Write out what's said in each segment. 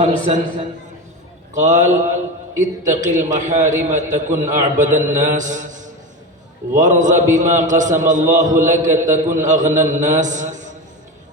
خمسا قال اتق المحارم تكن أعبد الناس وارض بما قسم الله لك تكن أغنى الناس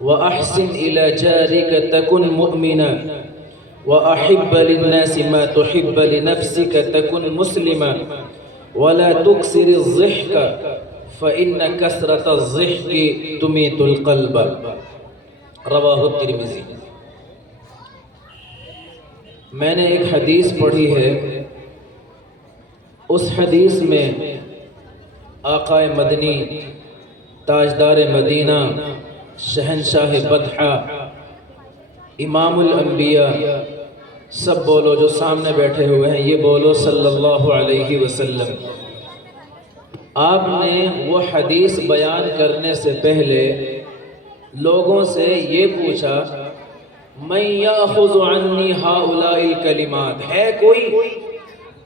وأحسن إلى جارك تكن مؤمنا وأحب للناس ما تحب لنفسك تكن مسلما ولا تكسر الضحك فإن كثرة الضحك تميت القلب رواہ الترمذی۔ میں نے ایک حدیث پڑھی ہے، اس حدیث میں آقا مدنی تاجدار مدینہ شہنشاہ بطحہ امام الانبیاء، سب بولو جو سامنے بیٹھے ہوئے ہیں یہ بولو صلی اللہ علیہ وسلم، آپ نے وہ حدیث بیان کرنے سے پہلے لوگوں سے یہ پوچھا من یاخذ عنی ہؤلاء الکلمات، ہے کوئی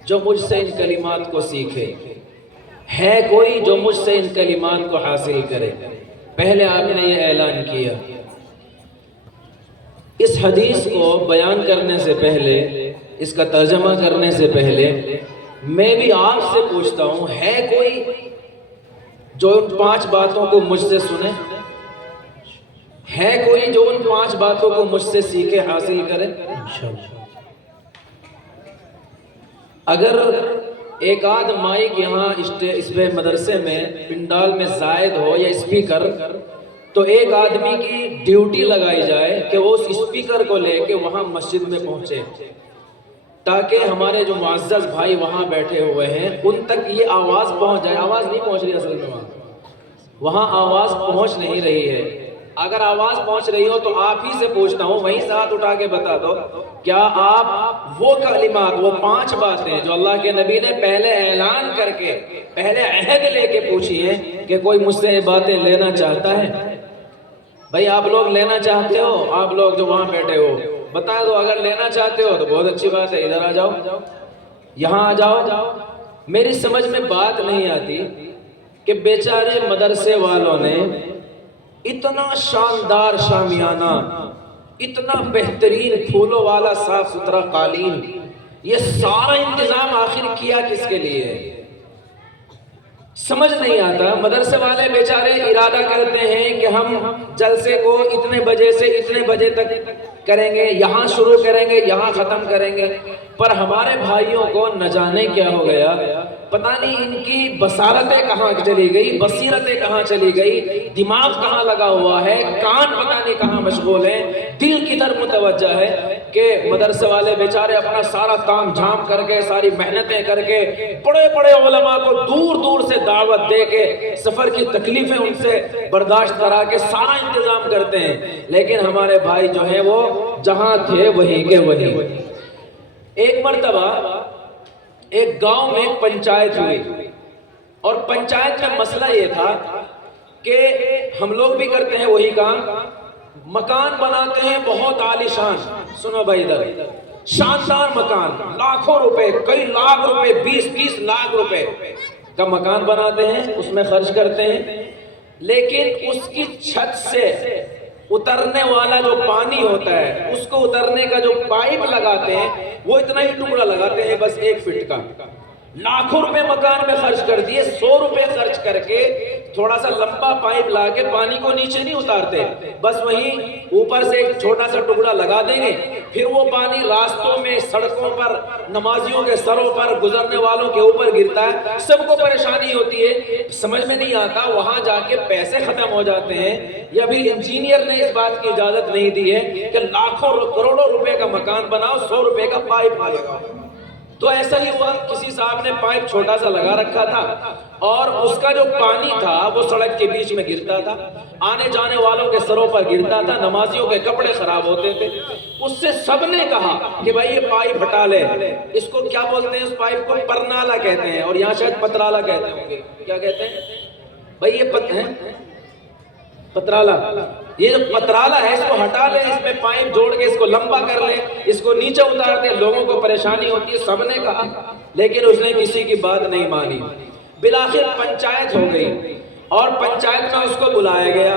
جو مجھ سے ان کلمات کو سیکھے، ہے کوئی جو مجھ سے ان کلمات کو حاصل کرے؟ پہلے آپ نے یہ اعلان کیا۔ اس حدیث کو بیان کرنے سے پہلے، اس کا ترجمہ کرنے سے پہلے میں بھی آپ سے پوچھتا ہوں، ہے کوئی جو ان 5 باتوں کو مجھ سے سنے؟ ہے کوئی جو ان 5 باتوں کو مجھ سے سیکھے، حاصل کرے؟ اگر ایک آدھ مائک یہاں اس پہ مدرسے میں پنڈال میں زائد ہو یا اسپیکر، تو ایک آدمی کی ڈیوٹی لگائی جائے کہ وہ اس اسپیکر کو لے کے وہاں مسجد میں پہنچے، تاکہ ہمارے جو معزز بھائی وہاں بیٹھے ہوئے ہیں ان تک یہ آواز پہنچ جائے۔ آواز نہیں پہنچ رہی اصل میں، وہاں آواز پہنچ نہیں رہی ہے۔ اگر آواز پہنچ رہی ہو تو آپ ہی سے پوچھتا ہوں، وہیں سے ہاتھ اٹھا کے بتا دو، کیا آپ وہ کلمات، وہ 5 باتیں جو اللہ کے نبی نے پہلے اعلان کر کے، پہلے عہد لے کے پوچھی ہیں، کہ کوئی مجھ سے یہ باتیں لینا چاہتا ہے؟ بھائی آپ لوگ لینا چاہتے ہو؟ آپ لوگ جو وہاں بیٹھے ہو بتا دو، اگر لینا چاہتے ہو تو بہت اچھی بات ہے، ادھر آ جاؤ، یہاں آ جاؤ۔ میری سمجھ میں بات نہیں آتی کہ بیچارے مدرسے والوں نے اتنا شاندار شامیانہ، اتنا بہترین پھولوں والا صاف ستھرا قالین، یہ سارا انتظام آخر کیا کس کے لیے ہے؟ سمجھ نہیں آتا۔ مدرسے والے بیچارے ارادہ کرتے ہیں کہ ہم جلسے کو اتنے بجے سے اتنے بجے تک کریں گے، یہاں شروع کریں گے، یہاں ختم کریں گے، پر ہمارے بھائیوں کو نہ جانے کیا ہو گیا، پتہ نہیں ان کی بصارتیں کہاں چلی گئی، بصیرتیں کہاں چلی گئی، دماغ کہاں لگا ہوا ہے، کان پتہ نہیں کہاں مشغول ہیں، دل کدھر متوجہ ہے کہ مدرسے والے بیچارے اپنا سارا کام جھام کر کے، ساری محنتیں کر کے، بڑے بڑے علماء کو دور دور سے دعوت دے کے، سفر کی تکلیفیں ان سے برداشت کرا کے سارا انتظام کرتے ہیں، لیکن ہمارے بھائی جو ہیں وہ جہاں تھے وہیں کے وہیں۔ ایک مرتبہ ایک گاؤں میں پنچایت ہوئی، اور پنچایت میں مسئلہ یہ تھا کہ ہم لوگ بھی کرتے ہیں وہی کام، مکان بناتے ہیں بہت عالی شان، سنو بھائی ادھر، شاندار مکان، لاکھوں روپے، کئی لاکھ روپے، 20-30 لاکھ روپے کا مکان بناتے ہیں، اس میں خرچ کرتے ہیں، لیکن اس کی چھت سے اترنے والا جو پانی ہوتا ہے، اس کو اترنے کا جو پائپ لگاتے ہیں، وہ اتنا ہی ٹکڑا لگاتے ہیں، بس 1 فٹ کا۔ لاکھوں روپے مکان میں خرچ کر دیے، 100 روپے خرچ کر کے تھوڑا سا لمبا پائپ لا کے پانی کو نیچے نہیں اتارتے، بس وہیں اوپر سے ایک چھوٹا سا ٹکڑا لگا دیں گے، پھر وہ پانی راستوں میں، سڑکوں پر، نمازیوں کے سروں پر، گزرنے والوں کے اوپر گرتا ہے، سب کو پریشانی ہوتی ہے۔ سمجھ میں نہیں آتا، وہاں جا کے پیسے ختم ہو جاتے ہیں، یا بھی انجینئر نے اس بات کی اجازت نہیں دی ہے کہ لاکھوں کروڑوں روپے کا مکان بناؤ، 100 روپے کا پائپ نہ لگاؤ۔ تو ایسا ہی ہوا، کسی صاحب نے پائپ چھوٹا سا لگا رکھا تھا، اور اس کا جو پانی تھا وہ سڑک کے بیچ میں گرتا تھا، آنے جانے والوں کے سروں پر گرتا تھا، نمازیوں کے کپڑے خراب ہوتے تھے۔ اس سے سب نے کہا کہ بھائی یہ پائپ ہٹا لے، اس کو کیا بولتے ہیں، اس پائپ کو پرنالا کہتے ہیں، اور یہاں شاید پترالا کہتے ہوں گے، کیا کہتے ہیں بھائی، یہ پترالا، یہ جو پترالا ہے اس کو ہٹا لے، اس میں پائپ جوڑ کے اس کو لمبا کر لے، اس کو نیچے اتار دے، لوگوں کو پریشانی ہوتی ہے۔ سب نے کہا، لیکن اس نے کسی کی بات نہیں مانی۔ بالآخر پنچایت ہو گئی، اور پنچایت میں اس کو بلایا گیا،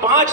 5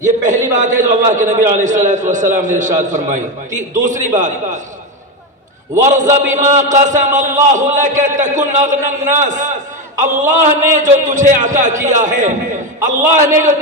یہ پہلی بات ہے جو اللہ کے نبی علیہ السلام نے ارشاد فرمائی. دوسری بات، وَارْضَ بِمَا قَسَمَ اللَّهُ لَكَ تَكُنْ أَغْنَى النَّاسِ. اللہ نے جو تجھے عطا کیا ہے، اللہ نے جو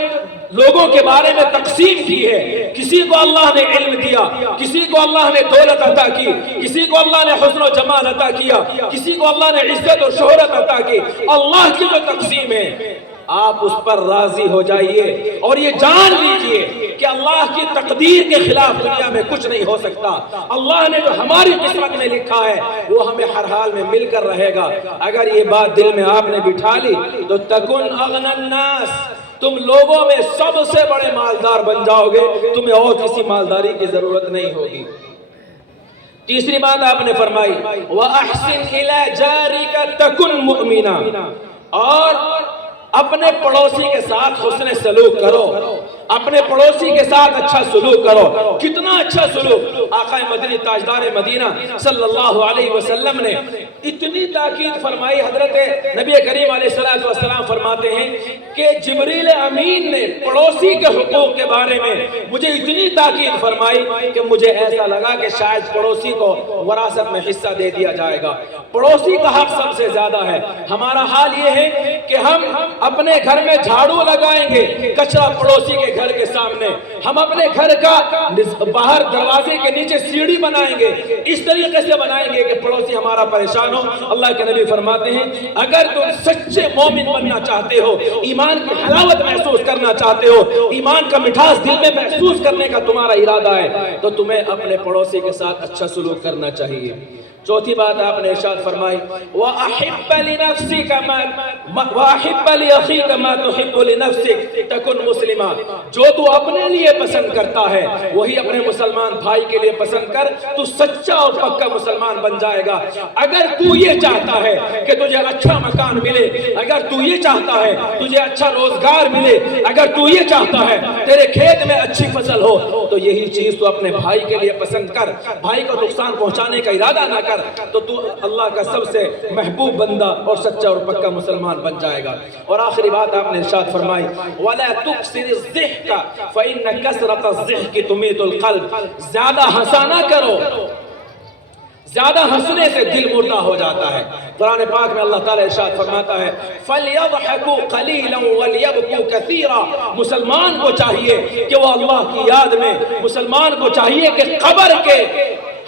لوگوں کے بارے میں تقسیم کی ہے، کسی کو اللہ نے علم دیا، کسی کو اللہ نے دولت عطا کی، کسی کو اللہ نے حسن و جمال عطا کیا، کسی کو اللہ نے عزت و شہرت عطا کی. اللہ کی جو تقسیم ہے آپ اس پر راضی ہو جائیے اور یہ جان لیجئے کہ اللہ کی تقدیر کے خلاف دنیا میں کچھ نہیں ہو سکتا. اللہ نے جو ہماری قسمت میں لکھا ہے وہ ہمیں ہر حال میں مل کر رہے گا. اگر یہ بات دل میں آپ نے بٹھا لی تو تکن اغنى الناس، تم لوگوں میں سب سے بڑے مالدار بن جاؤ گے، تمہیں اور کسی مالداری کی ضرورت نہیں ہوگی. تیسری بات آپ نے فرمائی وَأَحْسِنْ إِلَى جَارِكَ تَكُنْ مُؤْمِنًا، اور اپنے پڑوسی کے ساتھ حسن سلوک کرو، اپنے پڑوسی کے ساتھ اچھا سلوک کرو. کتنا اچھا سلوک! آقا مدنی تاجدار مدینہ صلی اللہ علیہ وسلم نے اتنی تاکید فرمائی. حضرت نبی کریم علیہ السلام فرماتے ہیں کہ جبریل امین نے پڑوسی کے حقوق کے بارے میں مجھے اتنی تاکید فرمائی کہ مجھے ایسا لگا کہ شاید پڑوسی کو وراثت میں حصہ دے دیا جائے گا. پڑوسی کا حق سب سے زیادہ ہے. ہمارا حال یہ ہے کہ ہم اپنے گھر میں جھاڑو لگائیں گے، کچرا پڑوسی کے گھر کے سامنے. ہم اپنے گھر کا باہر دروازے کے نیچے سیڑھی بنائیں گے، اس طریقے سے بنائیں گے کہ پڑوسی ہمارا پریشان ہو. اللہ کے نبی فرماتے ہیں اگر تم سچے مومن بننا چاہتے ہو، ایمان کی حلاوت محسوس کرنا چاہتے ہو، ایمان کا مٹھاس دل میں محسوس کرنے کا تمہارا ارادہ ہے تو تمہیں اپنے پڑوسی کے ساتھ اچھا سلوک کرنا چاہیے. چوتھی بات آپ نے ارشاد فرمائی وَأَحِبَّ لِنَفْسِكَ وَأَحِبَّ لِأَخِيكَ مَا تُحِبُّ لِنَفْسِكَ تَكُنْ مُسْلِمًا. جو تو اپنے لیے پسند کرتا ہے وہی اپنے مسلمان بھائی کے لیے پسند کر، تو سچا اور پکا مسلمان بن جائے گا. اگر تو یہ چاہتا ہے کہ تجھے اچھا مکان ملے، اگر تو یہ چاہتا ہے تجھے اچھا روزگار ملے، اگر تو یہ چاہتا ہے تیرے کھیت میں اچھی فصل ہو، تو یہی چیز تو اپنے بھائی کے لیے پسند کر. بھائی کو نقصان پہنچانے کا ارادہ نہ کر تو تو اللہ کا سب سے محبوب بندہ اور سچا اور پکا مسلمان بن جائے گا. اور آخری بات آپ نے ارشاد فرمائی وَلَا تُكْسِرِ الضِّحْكَ فَإِنَّ كَسْرَةَ الضِّحْكِ تُمِيتُ الْقَلْبَ. زیادہ ہنسا نہ کرو، زیادہ ہنسنے سے دل مردہ ہو جاتا ہے. قرآن پاک میں اللہ تعالیٰ ارشاد فرماتا ہے فَلْيَضْحَكُوا قَلِيلًا وَلْيَبْكُوا كَثِيرًا. مسلمان کو چاہیے کہ وہ اللہ کی یاد میں، مسلمان کو چاہیے کہ قبر کے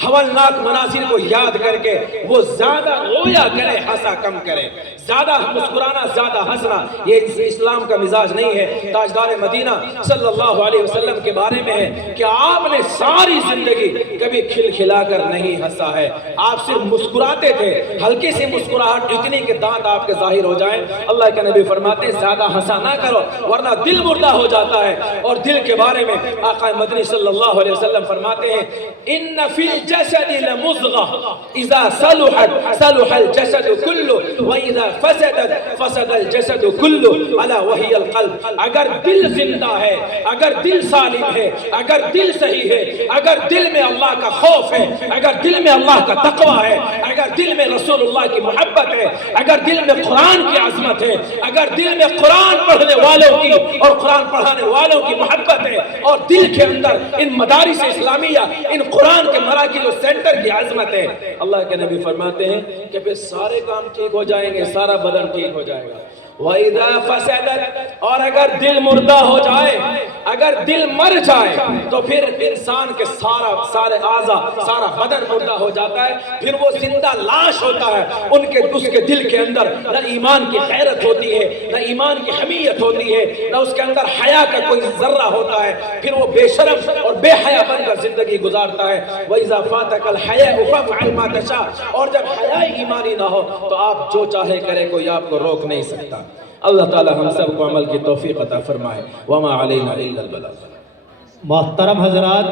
ہولناک مناظر کو یاد کر کے وہ زیادہ رویا کرے، ہنسا کم کرے. زیادہ مسکرانا، زیادہ ہنسنا یہ اسلام کا مزاج نہیں ہے. تاجدار مدینہ صلی اللہ علیہ وسلم کے بارے میں ہے کہ آپ نے ساری زندگی کبھی کھل کھلا کر نہیں ہنسا ہے. آپ صرف مسکراتے تھے، ہلکی سی مسکراہٹ اتنی کہ دانت آپ کے ظاہر ہو جائیں. اللہ کے نبی فرماتے ہیں زیادہ ہنسا نہ کرو ورنہ دل مردہ ہو جاتا ہے. اور دل کے بارے میں آقا مدنی صلی اللہ علیہ وسلم فرماتے ہیں ان فی الجسد لمضغة اذا صلحت صلح الجسد كله واذا فسدت فسد الجسد كله الا وهي القلب. اگر دل زندہ ہے، اگر دل سالم ہے، اگر دل صحیح ہے، اگر دل میں اللہ کا خوف ہے، اگر دل میں اللہ کا تقوی ہے، اگر دل میں رسول اللہ کی محبت ہے، اگر دل میں قرآن کی عظمت ہے، اگر دل میں قرآن پڑھنے والوں کی اور قرآن پڑھانے والوں کی محبت ہے، اور دل کے اندر ان مدارس اسلامیہ، ان قرآن کے مراکز و سینٹر کی عظمت ہے، اللہ کے نبی فرماتے ہیں کہ پھر سارے کام ٹھیک ہو جائیں گے، سارا بدن ٹھیک ہو جائے گا. وَإِذَا فَسَدَتْ، اور اگر دل مردہ ہو جائے، اگر دل مر جائے تو پھر انسان کے سارے اعضاء، سارا بدن مردہ ہو جاتا ہے. پھر وہ زندہ لاش ہوتا ہے. اس کے دل کے اندر نہ ایمان کی غیرت ہوتی ہے، نہ ایمان کی حمیت ہوتی ہے، نہ اس کے اندر حیا کا کوئی ذرہ ہوتا ہے. پھر وہ بے شرم اور بے حیا بن کر زندگی گزارتا ہے. وَإِذَا فَاتَكَ الْحَيَاءُ فَافْعَلْ مَا تَشَاءُ، اور جب حیا ایمانی نہ ہو تو آپ جو چاہے کرے، کوئی آپ کو روک نہیں سکتا. اللہ تعالی ہم سب کو عمل کی توفیق عطا فرمائے. وما علینا الا البلاغ. محترم حضرات،